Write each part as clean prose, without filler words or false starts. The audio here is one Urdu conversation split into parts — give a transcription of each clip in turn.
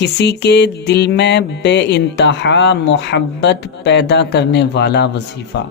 کسی کے دل میں بے انتہا محبت پیدا کرنے والا وظیفہ۔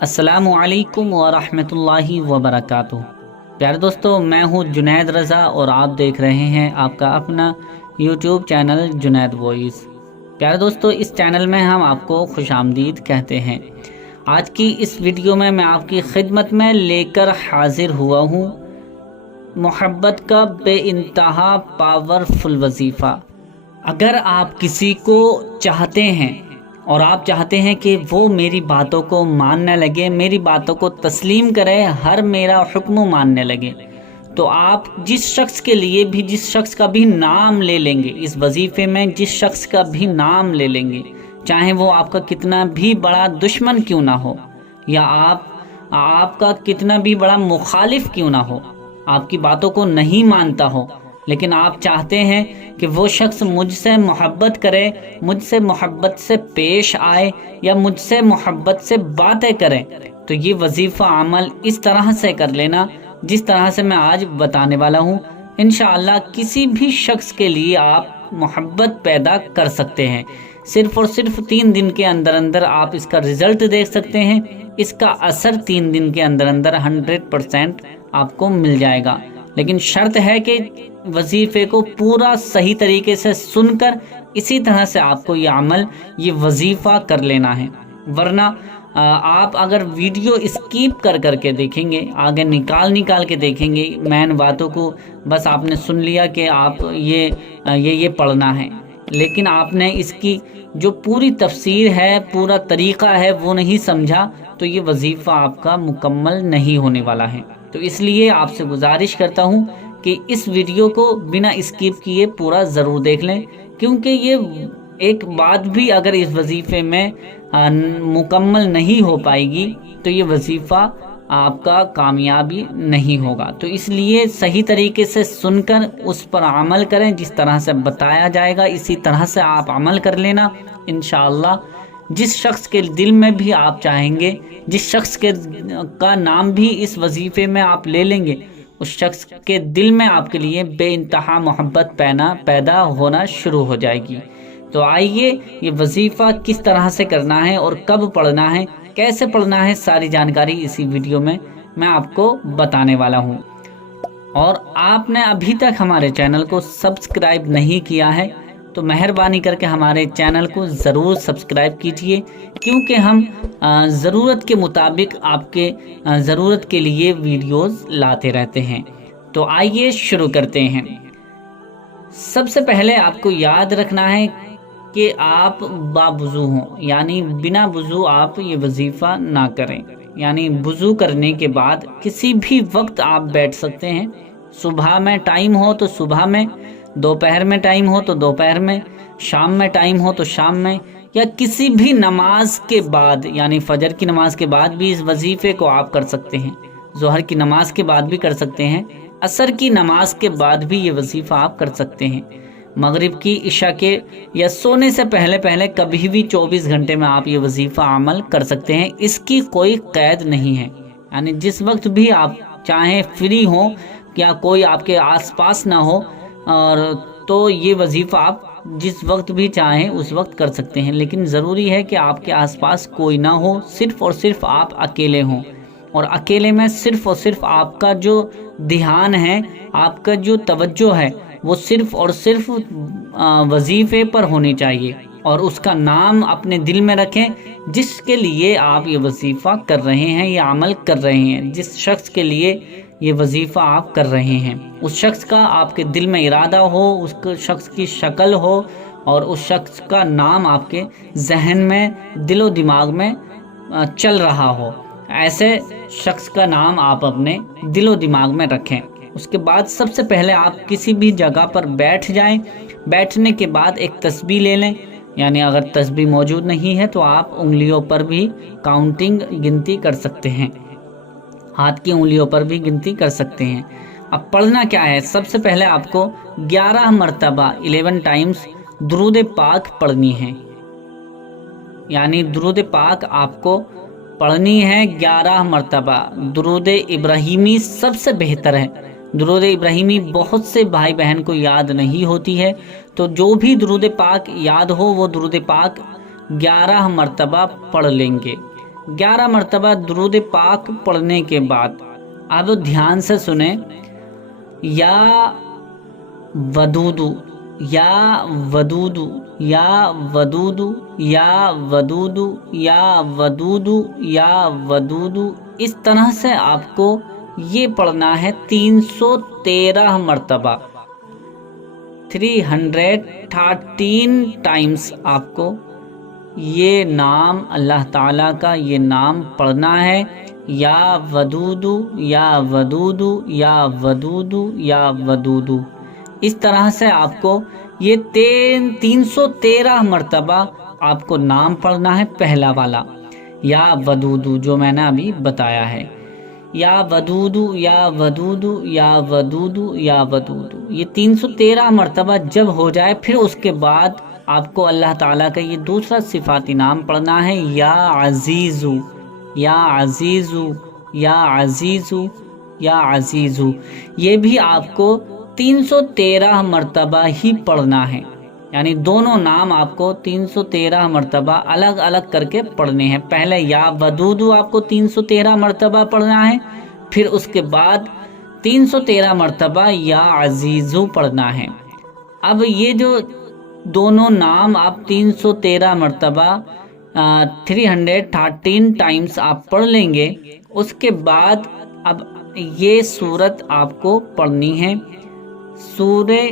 السلام علیکم ورحمۃ اللہ وبرکاتہ۔ پیارے دوستو، میں ہوں جنید رضا اور آپ دیکھ رہے ہیں آپ کا اپنا یوٹیوب چینل جنید وائس۔ پیارے دوستو، اس چینل میں ہم آپ کو خوش آمدید کہتے ہیں۔ آج کی اس ویڈیو میں آپ کی خدمت میں لے کر حاضر ہوا ہوں محبت کا بے انتہا پاورفل وظیفہ۔ اگر آپ کسی کو چاہتے ہیں اور آپ چاہتے ہیں کہ وہ میری باتوں کو ماننے لگے، میری باتوں کو تسلیم کرے، ہر میرا حکم ماننے لگے، تو آپ جس شخص کے لیے بھی، جس شخص کا بھی نام لے لیں گے اس وظیفے میں، جس شخص کا بھی نام لے لیں گے، چاہے وہ آپ کا کتنا بھی بڑا دشمن کیوں نہ ہو، یا آپ کا کتنا بھی بڑا مخالف کیوں نہ ہو، آپ کی باتوں کو نہیں مانتا ہو، لیکن آپ چاہتے ہیں کہ وہ شخص مجھ سے محبت کرے، مجھ سے محبت سے پیش آئے، یا مجھ سے محبت سے باتیں کرے، تو یہ وظیفہ عمل اس طرح سے کر لینا جس طرح سے میں آج بتانے والا ہوں۔ انشاءاللہ کسی بھی شخص کے لیے آپ محبت پیدا کر سکتے ہیں۔ صرف اور صرف 3 دن کے اندر اندر آپ اس کا رزلٹ دیکھ سکتے ہیں۔ اس کا اثر 3 دن کے اندر اندر 100% آپ کو مل جائے گا، لیکن شرط ہے کہ وظیفے کو پورا صحیح طریقے سے سن کر اسی طرح سے آپ کو یہ عمل، یہ وظیفہ کر لینا ہے، ورنہ آپ اگر ویڈیو اسکیپ کر کے دیکھیں گے، آگے نکال کے دیکھیں گے، مین باتوں کو بس آپ نے سن لیا کہ آپ یہ پڑھنا ہے، لیکن آپ نے اس کی جو پوری تفسیر ہے، پورا طریقہ ہے، وہ نہیں سمجھا، تو یہ وظیفہ آپ کا مکمل نہیں ہونے والا ہے۔ تو اس لیے آپ سے گزارش کرتا ہوں کہ اس ویڈیو کو بنا اسکیپ کیے پورا ضرور دیکھ لیں، کیونکہ یہ ایک بات بھی اگر اس وظیفے میں مکمل نہیں ہو پائے گی تو یہ وظیفہ آپ کا کامیابی نہیں ہوگا۔ تو اس لیے صحیح طریقے سے سن کر اس پر عمل کریں، جس طرح سے بتایا جائے گا اسی طرح سے آپ عمل کر لینا۔ انشاءاللہ جس شخص کے دل میں بھی آپ چاہیں گے، جس شخص کا نام بھی اس وظیفے میں آپ لے لیں گے، اس شخص کے دل میں آپ کے لیے بے انتہا محبت پیدا ہونا شروع ہو جائے گی۔ تو آئیے یہ وظیفہ کس طرح سے کرنا ہے اور کب پڑھنا ہے، کیسے پڑھنا ہے، ساری جانکاری اسی ویڈیو میں آپ کو بتانے والا ہوں۔ اور آپ نے ابھی تک ہمارے چینل کو سبسکرائب نہیں کیا ہے تو مہربانی کر کے ہمارے چینل کو ضرور سبسکرائب کیجئے، کیونکہ ہم ضرورت کے مطابق آپ کے ضرورت کے لیے ویڈیوز لاتے رہتے ہیں۔ تو آئیے شروع کرتے ہیں۔ سب سے پہلے آپ کو یاد رکھنا ہے کہ آپ باوضو ہوں، یعنی بنا وضو آپ یہ وظیفہ نہ کریں، یعنی وضو کرنے کے بعد کسی بھی وقت آپ بیٹھ سکتے ہیں۔ صبح میں ٹائم ہو تو صبح میں، دوپہر میں ٹائم ہو تو دوپہر میں، شام میں ٹائم ہو تو شام میں، یا کسی بھی نماز کے بعد، یعنی فجر کی نماز کے بعد بھی اس وظیفے کو آپ کر سکتے ہیں، ظہر کی نماز کے بعد بھی کر سکتے ہیں، عصر کی نماز کے بعد بھی یہ وظیفہ آپ کر سکتے ہیں، مغرب کی، عشاء کے یا سونے سے پہلے کبھی بھی 24 گھنٹے میں آپ یہ وظیفہ عمل کر سکتے ہیں۔ اس کی کوئی قید نہیں ہے، یعنی جس وقت بھی آپ چاہیں فری ہوں یا کوئی آپ کے آس پاس نہ ہو، اور تو یہ وظیفہ آپ جس وقت بھی چاہیں اس وقت کر سکتے ہیں، لیکن ضروری ہے کہ آپ کے آس پاس کوئی نہ ہو، صرف اور صرف آپ اکیلے ہوں، اور اکیلے میں صرف اور صرف آپ کا جو دھیان ہے، آپ کا جو توجہ ہے، وہ صرف اور صرف وظیفے پر ہونی چاہیے، اور اس کا نام اپنے دل میں رکھیں جس کے لیے آپ یہ وظیفہ کر رہے ہیں، یہ عمل کر رہے ہیں، جس شخص کے لیے یہ وظیفہ آپ کر رہے ہیں، اس شخص کا آپ کے دل میں ارادہ ہو، اس شخص کی شکل ہو، اور اس شخص کا نام آپ کے ذہن میں، دل و دماغ میں چل رہا ہو، ایسے شخص کا نام آپ اپنے دل و دماغ میں رکھیں۔ اس کے بعد سب سے پہلے آپ کسی بھی جگہ پر بیٹھ جائیں، بیٹھنے کے بعد ایک تسبیح لے لیں، یعنی اگر تسبیح موجود نہیں ہے تو آپ انگلیوں پر بھی گنتی کر سکتے ہیں، ہاتھ کی انگلیوں پر بھی گنتی کر سکتے ہیں۔ اب پڑھنا کیا ہے؟ سب سے پہلے آپ کو 11 مرتبہ 11 ٹائمز درود پاک پڑھنی ہے، یعنی درود پاک آپ کو پڑھنی ہے 11 مرتبہ۔ درود ابراہیمی سب سے بہتر ہے، درود ابراہیمی بہت سے بھائی بہن کو یاد نہیں ہوتی ہے، تو جو بھی درود پاک یاد ہو وہ درود پاک 11 مرتبہ پڑھ لیں گے۔ 11 مرتبہ درود پاک پڑھنے کے بعد اب دھیان سے سنیں، یا ودودو، یا ودودو، یا ودودو، یا ودودو، یا ودودو، یا ودودو، اس طرح سے آپ کو یہ پڑھنا ہے 313 مرتبہ، 313 ٹائمز آپ کو یہ نام اللہ تعالیٰ کا یہ نام پڑھنا ہے، یا ودودو، یا ودودو، یا ودودو، یا ودودو۔ اس طرح سے آپ کو یہ 313 مرتبہ آپ کو نام پڑھنا ہے، پہلا والا یا ودودو جو میں نے ابھی بتایا ہے، یا ودودو، یا ودودو، یا ودودو، یا ودودو۔ یہ 313 مرتبہ جب ہو جائے پھر اس کے بعد آپ کو اللہ تعالیٰ کا یہ دوسرا صفاتی نام پڑھنا ہے، یا عزیزو، یا عزیزو، یا عزیزو، یا عزیزو۔ یہ بھی آپ کو 313 مرتبہ ہی پڑھنا ہے، یعنی دونوں نام آپ کو 313 مرتبہ الگ الگ کر کے پڑھنے ہیں۔ پہلے یا ودودو آپ کو 313 مرتبہ پڑھنا ہے، پھر اس کے بعد 313 مرتبہ یا عزیزو پڑھنا ہے۔ اب یہ جو دونوں نام آپ 313 مرتبہ 313 ٹائمز آپ پڑھ لیں گے، اس کے بعد اب یہ سورت آپ کو پڑھنی ہے، سورہ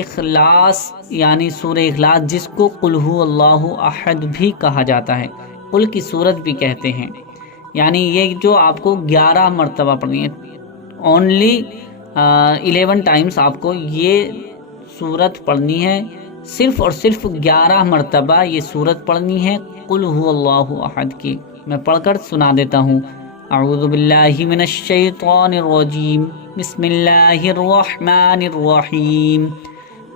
اخلاص، یعنی سورہ اخلاص جس کو قل ہو اللہ احد بھی کہا جاتا ہے، قل کی سورت بھی کہتے ہیں، یعنی یہ جو آپ کو 11 مرتبہ پڑھنی ہے، اونلی 11 ٹائمز آپ کو یہ سورت پڑھنی ہے، صرف اور صرف 11 مرتبہ یہ سورت پڑھنی ہے قل ہو اللہ احد کی۔ میں پڑھ کر سنا دیتا ہوں، اعوذ باللہ من الشیطان الرجیم، بسم اللہ الرحمن الرحیم،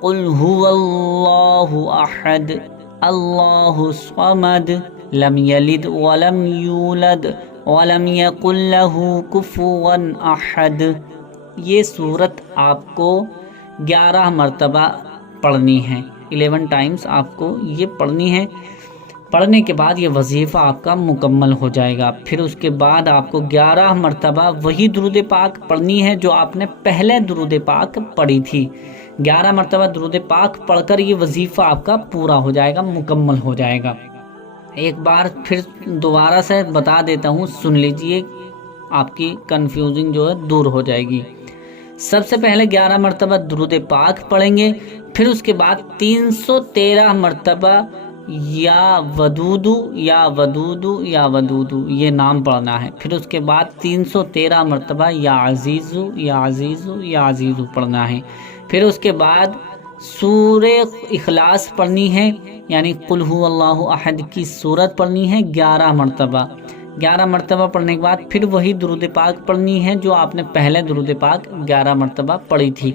قل هو اللہ احد اللہ الصمد لم یلد ولم یولد ولم یکن لہ کفوا احد۔ یہ سورت آپ کو 11 مرتبہ پڑھنی ہے، 11 ٹائمز آپ کو یہ پڑھنی ہے۔ پڑھنے کے بعد یہ وظیفہ آپ کا مکمل ہو جائے گا۔ پھر اس کے بعد آپ کو 11 مرتبہ وہی درود پاک پڑھنی ہے جو آپ نے پہلے درود پاک پڑھی تھی۔ 11 مرتبہ درود پاک پڑھ کر یہ وظیفہ آپ کا پورا ہو جائے گا، مکمل ہو جائے گا۔ ایک بار پھر دوبارہ سے بتا دیتا ہوں، سن لیجئے، آپ کی کنفیوژن جو ہے دور ہو جائے گی۔ سب سے پہلے 11 مرتبہ درود پاک پڑھیں گے، پھر اس کے بعد 313 مرتبہ یا ودودو، یا ودودو، یا ودودو یہ نام پڑھنا ہے۔ پھر اس کے بعد 313 مرتبہ یا عزیزو، یا عزیزو، یا عزیزو پڑھنا ہے۔ پھر اس کے بعد سورہ اخلاص پڑھنی ہے، یعنی قل ہو اللہ احد کی سورت پڑھنی ہے 11 مرتبہ۔ 11 مرتبہ پڑھنے کے بعد پھر وہی درود پاک پڑھنی ہے جو آپ نے پہلے درود پاک 11 مرتبہ پڑھی تھی۔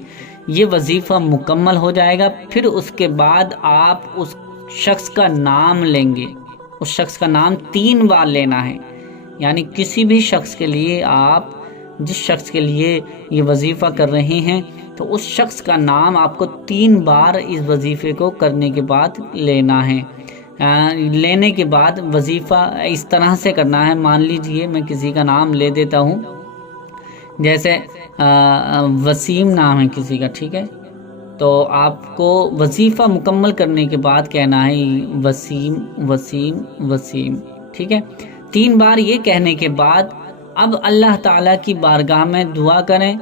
یہ وظیفہ مکمل ہو جائے گا۔ پھر اس کے بعد آپ اس شخص کا نام لیں گے، اس شخص کا نام 3 بار لینا ہے، یعنی کسی بھی شخص کے لیے آپ جس شخص کے لیے یہ وظیفہ کر رہے ہیں تو اس شخص کا نام آپ کو 3 بار اس وظیفے کو کرنے کے بعد لینا ہے۔ لینے کے بعد وظیفہ اس طرح سے کرنا ہے، مان لیجئے میں کسی کا نام لے دیتا ہوں، جیسے وسیم نام ہے کسی کا، ٹھیک ہے، تو آپ کو وظیفہ مکمل کرنے کے بعد کہنا ہے وسیم وسیم وسیم، ٹھیک ہے۔ 3 بار یہ کہنے کے بعد اب اللہ تعالیٰ کی بارگاہ میں دعا کریں،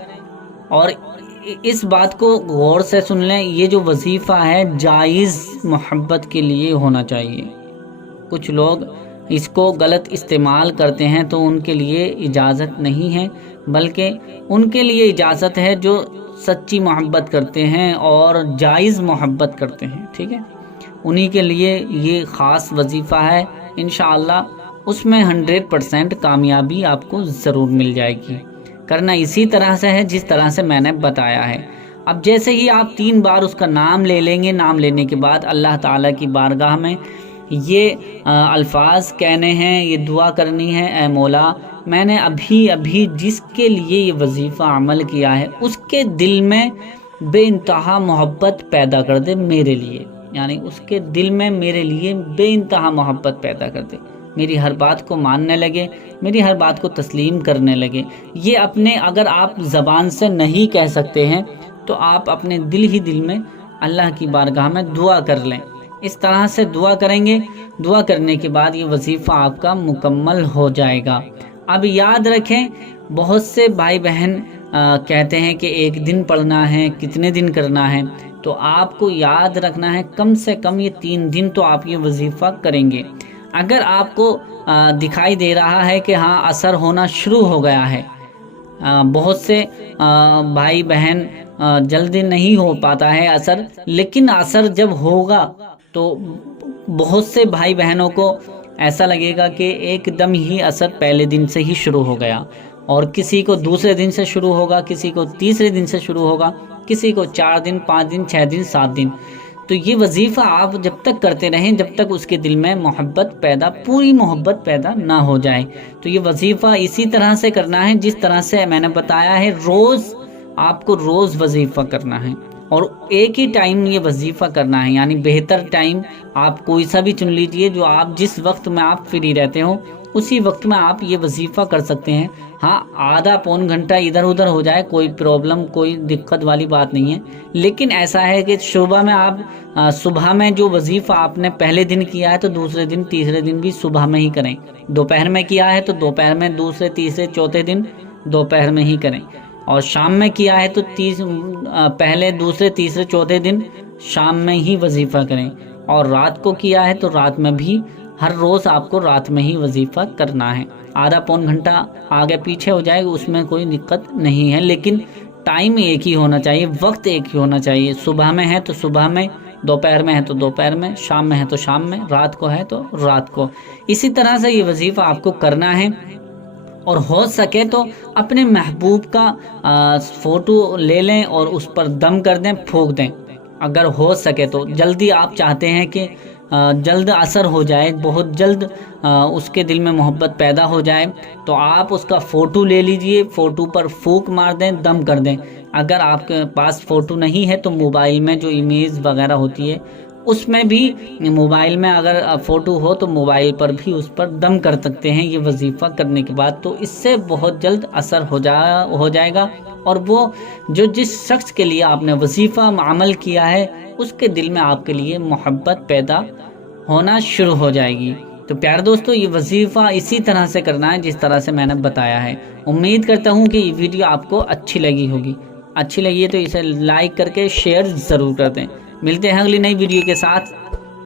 اور اس بات کو غور سے سن لیں، یہ جو وظیفہ ہے جائز محبت کے لیے ہونا چاہیے۔ کچھ لوگ اس کو غلط استعمال کرتے ہیں تو ان کے لیے اجازت نہیں ہے، بلکہ ان کے لیے اجازت ہے جو سچی محبت کرتے ہیں اور جائز محبت کرتے ہیں، ٹھیک ہے، انہی کے لیے یہ خاص وظیفہ ہے۔ انشاءاللہ اس میں 100% کامیابی آپ کو ضرور مل جائے گی۔ کرنا اسی طرح سے ہے جس طرح سے میں نے بتایا ہے۔ اب جیسے ہی آپ 3 بار اس کا نام لے لیں گے، نام لینے کے بعد اللہ تعالیٰ کی بارگاہ میں یہ الفاظ کہنے ہیں، یہ دعا کرنی ہے، اے مولا میں نے ابھی جس کے لیے یہ وظیفہ عمل کیا ہے اس کے دل میں بے انتہا محبت پیدا کر دے میرے لیے، یعنی اس کے دل میں میرے لیے بے انتہا محبت پیدا کر دے، میری ہر بات کو ماننے لگے، میری ہر بات کو تسلیم کرنے لگے۔ یہ اپنے اگر آپ زبان سے نہیں کہہ سکتے ہیں تو آپ اپنے دل ہی دل میں اللہ کی بارگاہ میں دعا کر لیں۔ اس طرح سے دعا کریں گے، دعا کرنے کے بعد یہ وظیفہ آپ کا مکمل ہو جائے گا۔ اب یاد رکھیں، بہت سے بھائی بہن کہتے ہیں کہ ایک دن پڑھنا ہے، کتنے دن کرنا ہے، تو آپ کو یاد رکھنا ہے کم سے کم یہ 3 دن تو آپ یہ وظیفہ کریں گے۔ اگر آپ کو دکھائی دے رہا ہے کہ ہاں اثر ہونا شروع ہو گیا ہے، بہت سے بھائی بہن جلدی نہیں ہو پاتا ہے اثر، لیکن اثر جب ہوگا تو بہت سے بھائی بہنوں کو ایسا لگے گا کہ ایک دم ہی اثر پہلے دن سے ہی شروع ہو گیا، اور کسی کو دوسرے دن سے شروع ہوگا، کسی کو تیسرے دن سے شروع ہوگا، کسی کو 4 دن، 5 دن، 6 دن، 7 دن۔ تو یہ وظیفہ آپ جب تک کرتے رہیں جب تک اس کے دل میں پوری محبت پیدا نہ ہو جائے۔ تو یہ وظیفہ اسی طرح سے کرنا ہے جس طرح سے میں نے بتایا ہے، آپ کو روز وظیفہ کرنا ہے، اور ایک ہی ٹائم یہ وظیفہ کرنا ہے، یعنی بہتر ٹائم آپ کوئی سا بھی چن لیجئے جو آپ جس وقت میں آپ فری رہتے ہو اسی وقت میں آپ یہ وظیفہ کر سکتے ہیں۔ ہاں آدھا پون گھنٹہ ادھر ادھر ہو جائے کوئی پرابلم، کوئی دقت والی بات نہیں ہے، لیکن ایسا ہے کہ صبح میں جو وظیفہ آپ نے پہلے دن کیا ہے تو دوسرے دن تیسرے دن بھی صبح میں ہی کریں، دوپہر میں کیا ہے تو دوپہر میں، دوسرے تیسرے چوتھے دن دوپہر میں ہی کریں، اور شام میں کیا ہے تو پہلے دوسرے تیسرے چوتھے دن شام میں ہی وظیفہ کریں، اور رات کو کیا ہے تو رات میں بھی ہر روز آپ کو رات میں ہی وظیفہ کرنا ہے۔ آدھا پون گھنٹہ آگے پیچھے ہو جائے گا اس میں کوئی دقت نہیں ہے، لیکن ٹائم ایک ہی ہونا چاہیے، وقت ایک ہی ہونا چاہیے۔ صبح میں ہے تو صبح میں، دوپہر میں ہے تو دوپہر میں، شام میں ہے تو شام میں، رات کو ہے تو رات کو۔ اسی طرح سے یہ وظیفہ آپ کو کرنا ہے، اور ہو سکے تو اپنے محبوب کا فوٹو لے لیں اور اس پر دم کر دیں، پھونک دیں، اگر ہو سکے تو۔ جلدی آپ چاہتے ہیں کہ جلد اثر ہو جائے، بہت جلد اس کے دل میں محبت پیدا ہو جائے، تو آپ اس کا فوٹو لے لیجئے، فوٹو پر پھونک مار دیں، دم کر دیں۔ اگر آپ کے پاس فوٹو نہیں ہے تو موبائل میں جو امیج وغیرہ ہوتی ہے اس میں بھی، موبائل میں اگر فوٹو ہو تو موبائل پر بھی اس پر دم کر سکتے ہیں یہ وظیفہ کرنے کے بعد، تو اس سے بہت جلد اثر ہو جائے گا، اور وہ جس شخص کے لیے آپ نے وظیفہ عمل کیا ہے اس کے دل میں آپ کے لیے محبت پیدا ہونا شروع ہو جائے گی۔ تو پیارے دوستو، یہ وظیفہ اسی طرح سے کرنا ہے جس طرح سے میں نے بتایا ہے۔ امید کرتا ہوں کہ یہ ویڈیو آپ کو اچھی لگی ہوگی، اچھی لگی ہے تو اسے لائک کر کے شیئر ضرور کر دیں۔ ملتے ہیں اگلی نئی ویڈیو کے ساتھ۔